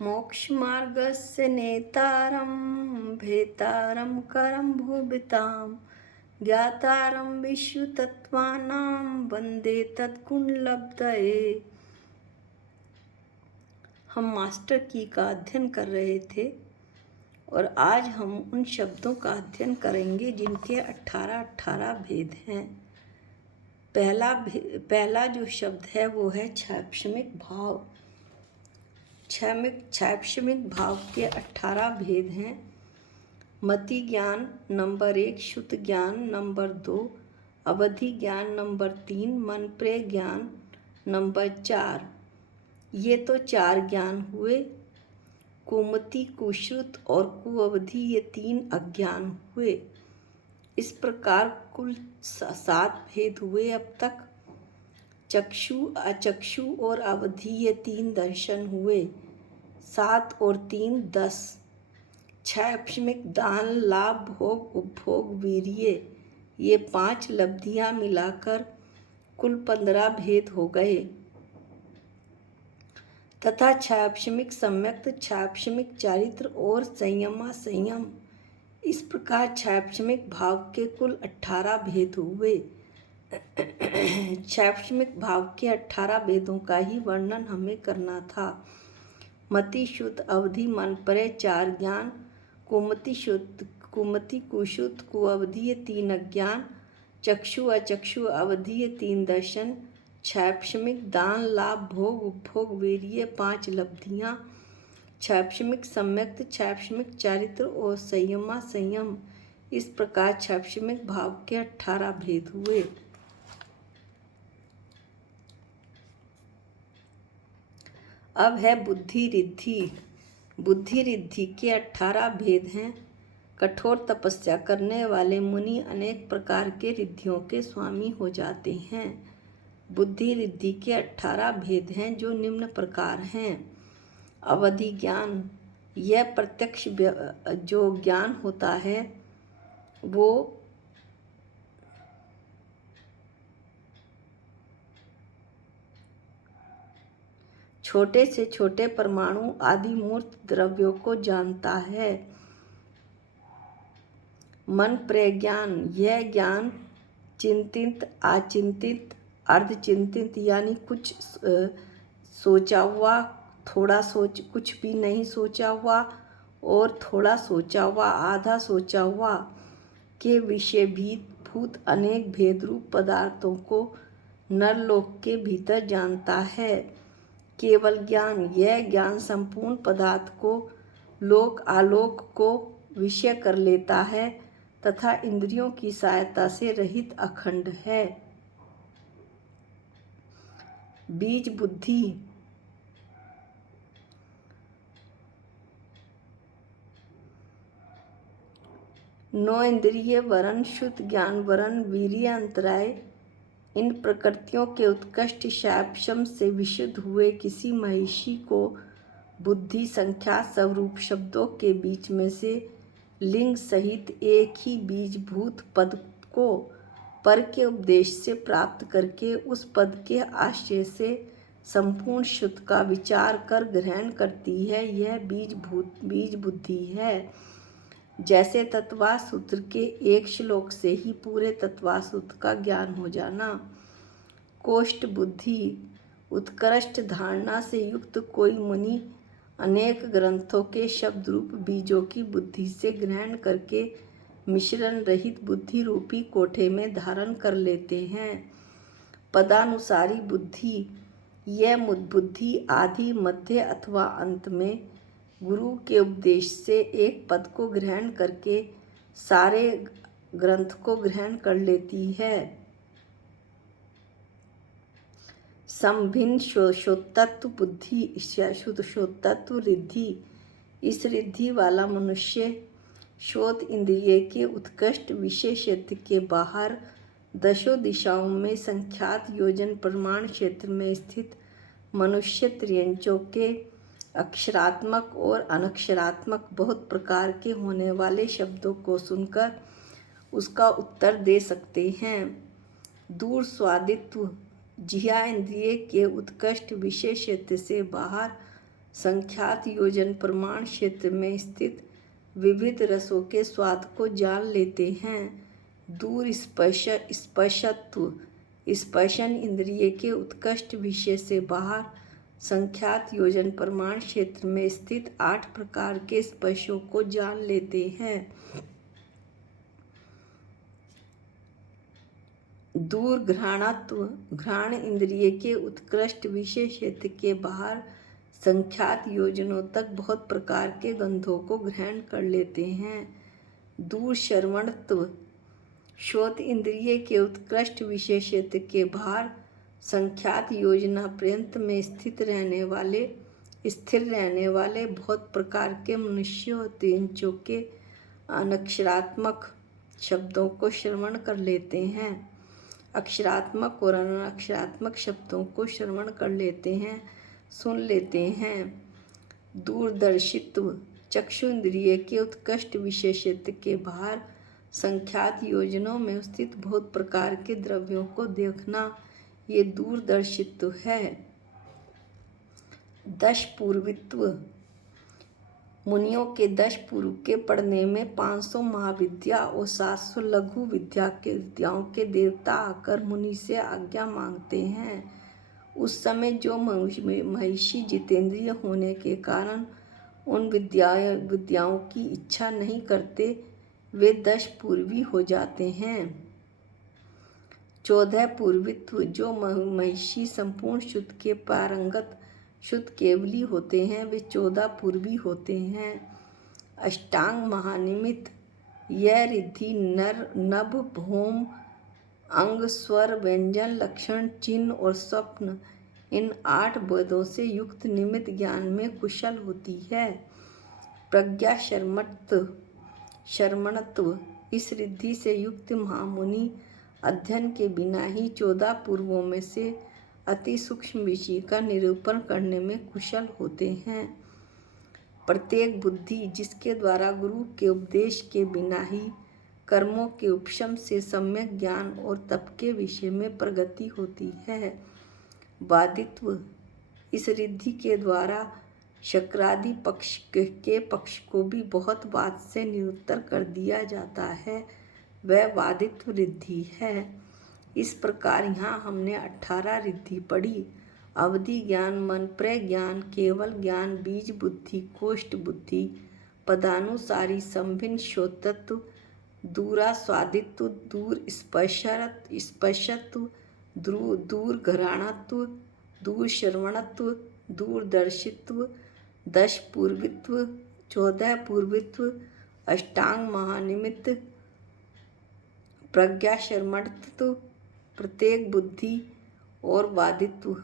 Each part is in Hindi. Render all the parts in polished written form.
मोक्षमार्गस्य नेतारं भेतारं करं भुवितां ज्ञातारं विश्वतत्त्वानां वन्दे तद्गुणलब्धये। हम मास्टर की का अध्ययन कर रहे थे और आज हम उन शब्दों का अध्ययन करेंगे जिनके 18 भेद हैं। पहला जो शब्द है वो है क्षैप्शमिक भाव। क्षैप्शमिक भाव के 18 भेद हैं। मति ज्ञान नंबर 1, शुद्ध ज्ञान नंबर 2, अवधि ज्ञान नंबर 3, मन प्रेय ज्ञान नंबर 4। ये तो 4 ज्ञान हुए। कुमति, कुश्रुत और कुअवधि ये 3 अज्ञान हुए। इस प्रकार कुल 7 भेद हुए अब तक। चक्षु, अचक्षु और अवधि ये 3 दर्शन हुए। 7 और 3 10। क्षैप्शमिक दान, लाभ, भोग, उपभोग, वीर्य ये 5 लब्धियां मिलाकर कुल 15 भेद हो गए। तथा क्षैप्शमिक सम्यक्त, क्षैप्शमिक चारित्र और संयम। इस प्रकार क्षैप्शमिक भाव के कुल 18 भेद हुए। क्षैप्शमिक भाव के 18 भेदों का ही वर्णन हमें करना था। मति, शुद्ध, अवधि, मन प्रेय 4 ज्ञान, कुमति, शुद्ध, कुमति, कुशुद्ध, कुअवधि ये 3 अज्ञान, चक्षु, अचक्षु, अवधि ये 3 दर्शन, क्षैप्शमिक दान, लाभ, भोग, उपभोग, वीर्य 5 लब्धियां, क्षैप्शमिक सम्यक्त, क्षैप्शमिक चारित्र और संयम। इस प्रकार क्षैप्शमिक भाव के 18 भेद हुए। अब है बुद्धि रिद्धि। बुद्धि रिद्धि के 18 भेद हैं। कठोर तपस्या करने वाले मुनि अनेक प्रकार के रिद्धियों के स्वामी हो जाते हैं। बुद्धि रिद्धि के 18 भेद हैं जो निम्न प्रकार हैं। अवधि ज्ञान, यह प्रत्यक्ष जो ज्ञान होता है वो छोटे से छोटे परमाणु आदि मूर्त द्रव्यों को जानता है। मन प्रेय ज्ञान, यह ज्ञान चिंतित, अचिंतित, अर्धचिंतित यानी कुछ सोचा हुआ, थोड़ा सोच, कुछ भी नहीं सोचा हुआ और थोड़ा सोचा हुआ, आधा सोचा हुआ के विषय भूत अनेक भेद रूप पदार्थों को नरलोक के भीतर जानता है। केवल ज्ञान, यह ज्ञान संपूर्ण पदार्थ को लोक आलोक को विषय कर लेता है तथा इंद्रियों की सहायता से रहित अखंड है। बीज बुद्धि, नौ इंद्रिय वरण, शुद्ध ज्ञान वरण, वीर्य, अंतराय, इन प्रकृतियों के उत्कृष्ट क्षैप्शम से विशुद्ध हुए किसी महिषी को बुद्धि संख्या स्वरूप शब्दों के बीच में से लिंग सहित एक ही बीजभूत पद को पर के उपदेश से प्राप्त करके उस पद के आश्रय से संपूर्ण शुद्ध का विचार कर ग्रहण करती है, यह बीज बुद्धि है। जैसे तत्वा सूत्र के एक श्लोक से ही पूरे तत्वा सूत्र का ज्ञान हो जाना। कोष्ठ बुद्धि, उत्कृष्ट धारणा से युक्त कोई मुनि अनेक ग्रंथों के शब्द रूप बीजों की बुद्धि से ग्रहण करके मिश्रण रहित बुद्धि रूपी कोठे में धारण कर लेते हैं। पदानुसारी बुद्धि, यह बुद्धि आदि, मध्य अथवा अंत में गुरु के उपदेश से एक पद को ग्रहण करके सारे ग्रंथ को ग्रहण कर लेती है। समभिन्न शोतत्व बुद्धि, शुद्ध शोतत्व रिद्धि, इस रिद्धि वाला मनुष्य शोत इंद्रिय के उत्कृष्ट विषय क्षेत्र के बाहर दशों दिशाओं में संख्यात योजन प्रमाण क्षेत्र में स्थित मनुष्य त्रियंचों के अक्षरात्मक और अनक्षरात्मक बहुत प्रकार के होने वाले शब्दों को सुनकर उसका उत्तर दे सकते हैं। दूर स्वादित्व, जिह्वा इंद्रिय के उत्कृष्ट विषय क्षेत्र से बाहर संख्यात योजन प्रमाण क्षेत्र में स्थित विविध रसों के स्वाद को जान लेते हैं। दूर स्पर्शत्व, स्पर्शन इंद्रिय के उत्कृष्ट विषय से बाहर संख्यात योजन प्रमाण क्षेत्र में स्थित 8 प्रकार के स्पर्शों को जान लेते हैं। दूर घ्राणत्व, घ्राण इंद्रिय के उत्कृष्ट विषय क्षेत्र के बाहर संख्यात योजनों तक बहुत प्रकार के गंधों को ग्रहण कर लेते हैं। दूर श्रवणत्व, श्रोत इंद्रिय के उत्कृष्ट विषय क्षेत्र के बाहर संख्यात योजना पर्यंत में स्थिर रहने वाले बहुत प्रकार के मनुष्य और तेंचों के अनक्षरात्मक शब्दों को श्रवण कर लेते हैं। अक्षरात्मक और अनक्षरात्मक शब्दों को श्रवण कर लेते हैं, सुन लेते हैं। दूरदर्शित्व, चक्षु इंद्रिय के उत्कृष्ट विषय क्षेत्र के बाहर संख्यात योजनों में स्थित बहुत प्रकार के द्रव्यों को देखना, ये दूरदर्शित्व है। दश पूर्वित्व, मुनियों के 10 पूर्व के पढ़ने में 500 महाविद्या और 700 लघु विद्याओं के देवता आकर मुनि से आज्ञा मांगते हैं। उस समय जो महिषी जितेंद्रिय होने के कारण उन विद्याओं की इच्छा नहीं करते, वे 10 पूर्वी हो जाते हैं। 14 पूर्वित्व, जो महिषी संपूर्ण शुद्ध के पारंगत शुद्ध केवली होते हैं, वे 14 पूर्वी होते हैं। अष्टांग महानिमित्त, यह रिद्धि नर नभ भौम अंग स्वर व्यंजन लक्षण चिन्ह और स्वप्न इन 8 बोधों से युक्त निमित्त ज्ञान में कुशल होती है। प्रज्ञा शर्मणत्व, इस रिद्धि से युक्त महामुनि अध्ययन के बिना ही 14 पूर्वों में से अति सूक्ष्म विषय का निरूपण करने में कुशल होते हैं। प्रत्येक बुद्धि, जिसके द्वारा गुरु के उपदेश के बिना ही कर्मों के उपशम से सम्यक ज्ञान और तप के विषय में प्रगति होती है। वादित्व, इस रिद्धि के द्वारा शक्रादि पक्ष के पक्ष को भी बहुत बात से निरुत्तर कर दिया जाता है, वह वादित्व रिद्धि है। इस प्रकार यहाँ हमने 18 रिद्धि पढ़ी। अवधि ज्ञान, मन प्रज्ञान, केवल ज्ञान, बीज बुद्धि, कोष्ठ बुद्धि, पदानुसारी, संभिन्न श्रोतत्व, दूरा स्वादित्व, दूर स्पर्शत्व, दूर घ्राणत्व, दूर श्रवणत्व, दूरदर्शित्व, 10 पूर्वित्व, 14 पूर्वित्व, अष्टांग महानिमित्त, प्रज्ञा शर्मणत्व, प्रत्येक बुद्धि और वादित्व।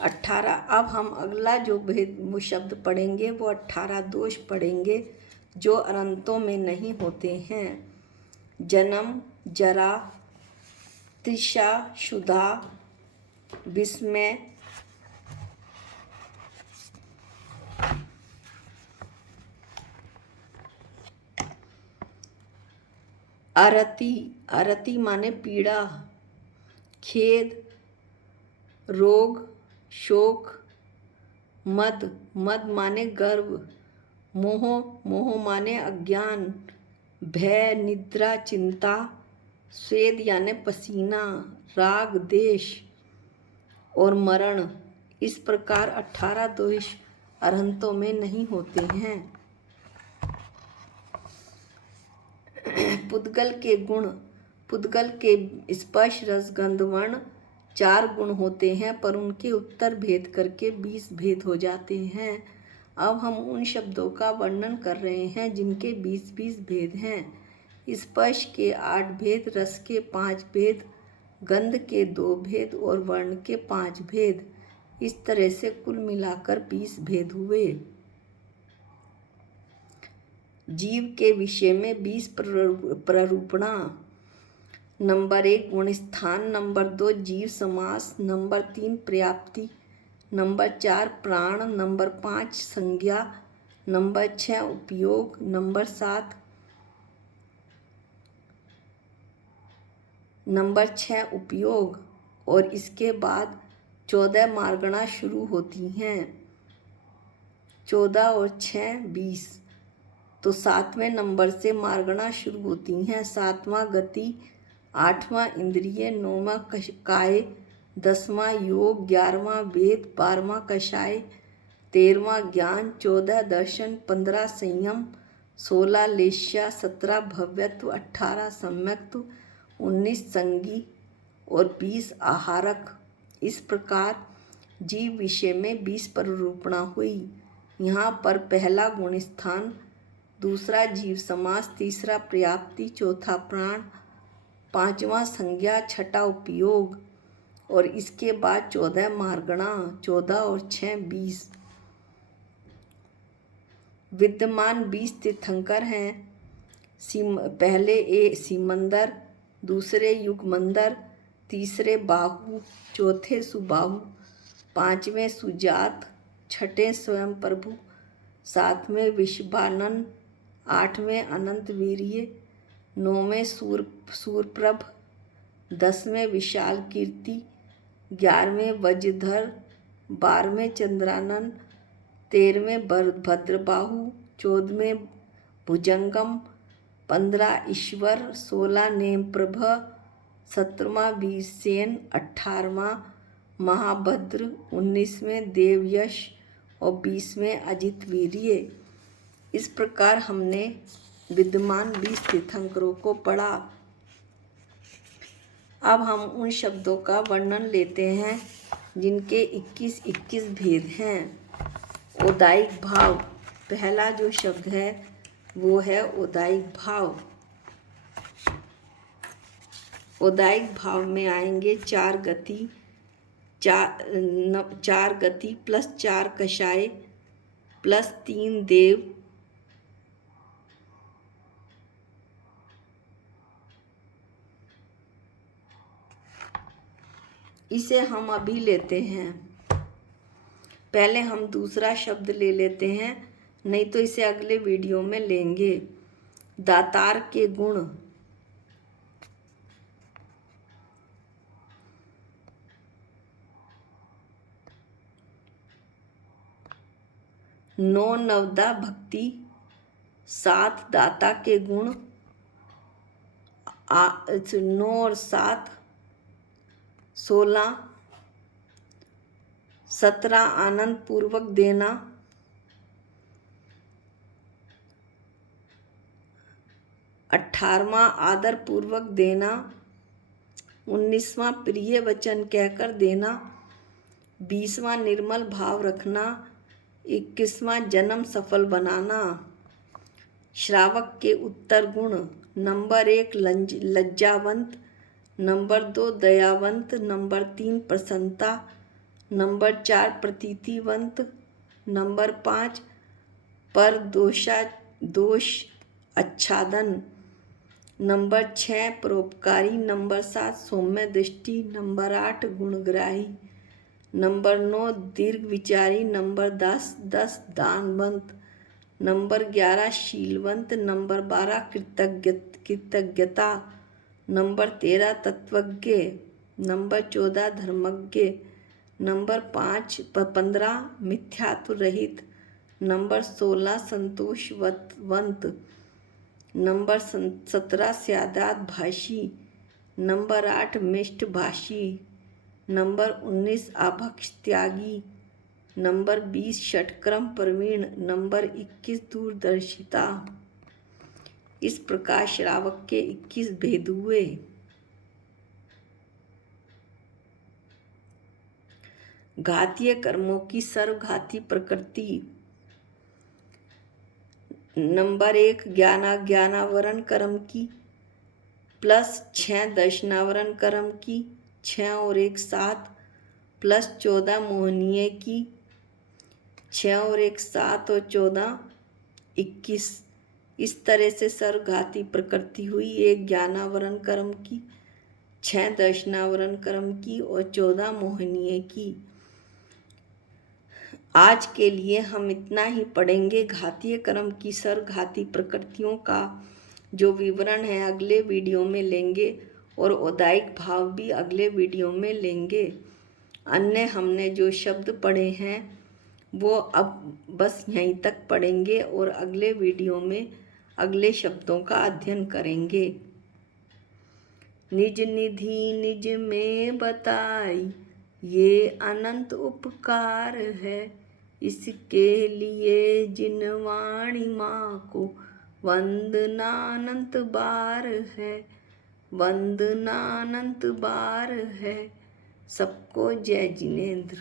18। अब हम अगला जो वो शब्द पढ़ेंगे वो 18 दोष पढ़ेंगे जो अनंतों में नहीं होते हैं। जन्म, जरा, तृषा, क्षुधा, विस्मय, अरति माने पीड़ा, खेद, रोग, शोक, मद माने गर्व, मोह माने अज्ञान, भय, निद्रा, चिंता, स्वेद यानी पसीना, राग, देश और मरण। इस प्रकार 18 दोष अरहंतों में नहीं होते हैं। पुद्गल के गुण, पुद्गल के स्पर्श रस गंध वर्ण 4 गुण होते हैं, पर उनके उत्तर भेद करके 20 भेद हो जाते हैं। अब हम उन शब्दों का वर्णन कर रहे हैं जिनके 20-20 भेद हैं। स्पर्श के 8 भेद, रस के 5 भेद, गंध के 2 भेद और वर्ण के 5 भेद। इस तरह से कुल मिलाकर 20 भेद हुए। जीव के विषय में 20 प्ररूपणा। नंबर 1 गुण स्थान, नंबर 2 जीव समास, नंबर 3 पर्याप्ति, नंबर 4 प्राण, नंबर 5 संज्ञा, नंबर 6 उपयोग, नंबर 7 नंबर 6 उपयोग, और इसके बाद 14 मार्गणा शुरू होती हैं। 14 और 6 20, तो 7वें नंबर से मार्गणा शुरू होती हैं। 7वां गति, 8वां इंद्रिय, 9वां काय, 10वां योग, 11वां वेद, 12वां कषाय, 13वां ज्ञान, 14 दर्शन, 15 संयम, 16 लेस्या, 17 भव्यत्व, 18 सम्यक्त्व, 19 संगी और 20 आहारक। इस प्रकार जीव विषय में 20 प्ररूपणा हुई। यहाँ पर पहला गुण स्थान, दूसरा जीव समास, तीसरा पर्याप्ति, चौथा प्राण, 5वां संज्ञा, 6ठा उपयोग, और इसके बाद 14 मार्गणा। 14 और 6 20। विद्यमान 20 तीर्थंकर हैं। पहले सीमंदर, दूसरे युगमंदर, तीसरे बाहु, चौथे सुबाहु, 5वें सुजात, 6ठे स्वयं प्रभु, 7वें विश्वानन, 8वें अनंत वीर्य, 9वें सूरप्रभ, 10वें विशाल कीर्ति, 11वें वज्रधर, 12वें चंद्रानन, 13वें भद्रबाहु, 14वें भुजंगम, 15 ईश्वर, 16 नेमप्रभ, 17वां वीरसेन, 18वां महाभद्र, 19वें देवयश और 20वें अजित वीर्य। इस प्रकार हमने विद्यमान 20 तीर्थंकरों को पढ़ा। अब हम उन शब्दों का वर्णन लेते हैं जिनके 21 भेद हैं। औदायिक भाव, पहला जो शब्द है वो है औदायिक भाव। औदायिक भाव में आएंगे 4 गति, 4 गति प्लस 4 कषाय प्लस 3 देव, इसे हम अभी लेते हैं। पहले हम दूसरा शब्द ले लेते हैं, नहीं तो इसे अगले वीडियो में लेंगे। दातार के गुण, नौ नवदा भक्ति, 7 दाता के गुण, 9 और 7 16, 17 आनंद पूर्वक देना, 18वां आदर पूर्वक देना, 19वां प्रिय वचन कहकर देना, 20वां निर्मल भाव रखना, 21वां जन्म सफल बनाना। श्रावक के उत्तर गुण, नंबर 1 लज्जावंत, नंबर 2 दयावंत, नंबर 3 प्रसन्नता, नंबर 4 प्रतीतिवंत, नंबर 5 पर दोष आच्छादन, नंबर 6 परोपकारी, नंबर 7 सौम्य दृष्टि, नंबर 8 गुणग्राही, नंबर 9 दीर्घ विचारी, नंबर 10 दानवंत, नंबर 11 शीलवंत, नंबर 12 कृतज्ञता, नंबर 13 तत्वज्ञ, नंबर 14 धर्मज्ञ, नंबर 15 मिथ्यात्व रहित, नंबर 16 संतोषवंत, नंबर 17 स्यादात भाषी, नंबर 8 मिष्ट भाषी, नंबर 19 अभक्ष त्यागी, नंबर 20 षटक्रम प्रवीण, नंबर 21 दूरदर्शिता। इस प्रकार श्रावक के 21 भेद हुए। घातीय कर्मों की सर्वघाती प्रकृति, नंबर 1 ज्ञानावरण कर्म की, प्लस 6 दर्शनावरण कर्म की, 6 और 1 7, प्लस 14 मोहनीय की, 6 और 1 7 और 14 21। इस तरह से सर्वघाती प्रकृति हुई। 1 ज्ञानावरण कर्म की, 6 दर्शनावरण कर्म की और 14 मोहनीय की। आज के लिए हम इतना ही पढ़ेंगे। घातीय कर्म की सर्वघाती प्रकृतियों का जो विवरण है अगले वीडियो में लेंगे और औदायिक भाव भी अगले वीडियो में लेंगे। अन्य हमने जो शब्द पढ़े हैं वो अब बस यहीं तक पढ़ेंगे और अगले वीडियो में अगले शब्दों का अध्ययन करेंगे। निज निधि निज में बताई, ये अनंत उपकार है। इसके लिए जिन वाणी माँ को वंदना अनंत बार है, वंदना अनंत बार है। सबको जय जिनेंद्र।